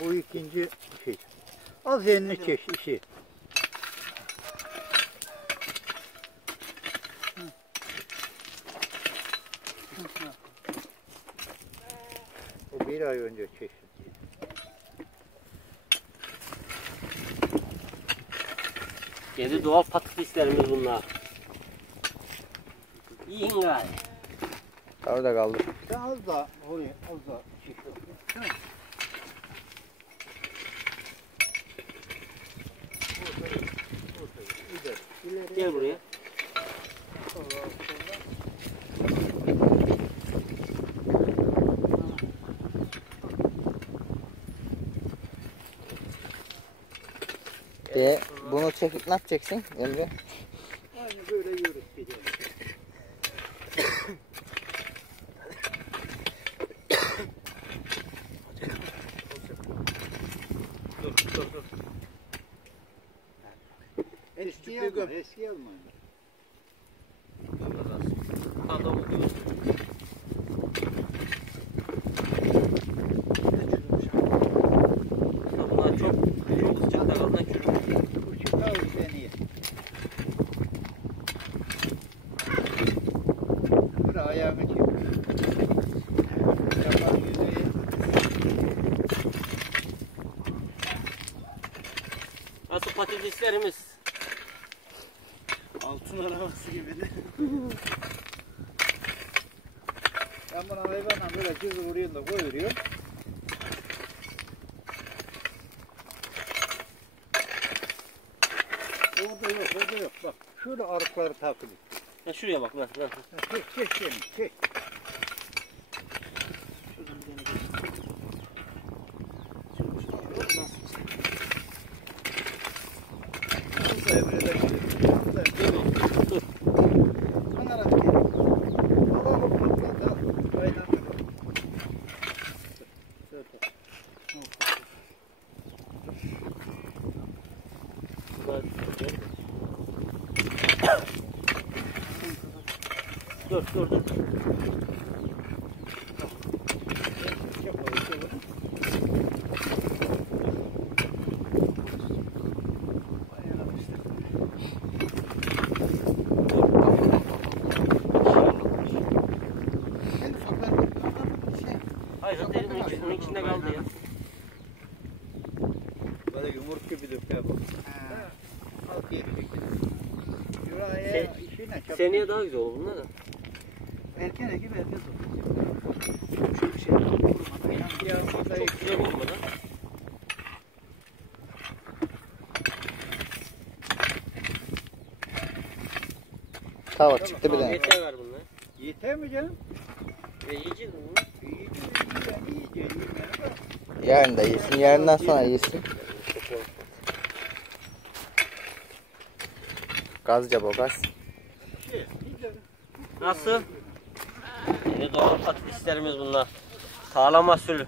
Bu ikinci şey. Az yeni çeşit işi. O bir ay önce çeşit. Yedi doğal patateslerimiz bunlar. Yiyin gari. Orada kaldı. Sen az da oraya az da çeşit. Gel buraya. Bunu çekip ne yapacaksın Emre? Aynı böyle yiyoruz bir de. Dur. Eski alma, eski alma. Adamı diyorsun. Bunlar çok sıcakta kaldığında çürümüş. Bu çıkar seni. Buraya ayağımı çekiyor. Yapar yüzeyi. Nasıl patateslerimiz? Altın arabası gibi de. Ben buna hayvanla böyle cızı vuruyorum da koyuyorum. Orada yok. Bak şöyle arıkları takip et. Ya şuraya bak lan. Çek seni, çek. Dur. Hayır, onun içinde kaldı ya. Böyle yumruk gibi döküyor bak. Alt yeri Seneye daha güzel olur bunlar da. Erken ekip erken toplayacağım. Çok şey yapmadan. Çok güzel olmadan. Tava çıktı bile. Yeter ver bunlar. Yeter mi canım? Yiyeceğiz bunu. Yiyeceğim. Yarın da yesin. Yarından sonra yesin. Gazca bu gaz. Nasıl? Yine doğal patateslerimiz bunlar. Sağlam mahsulü.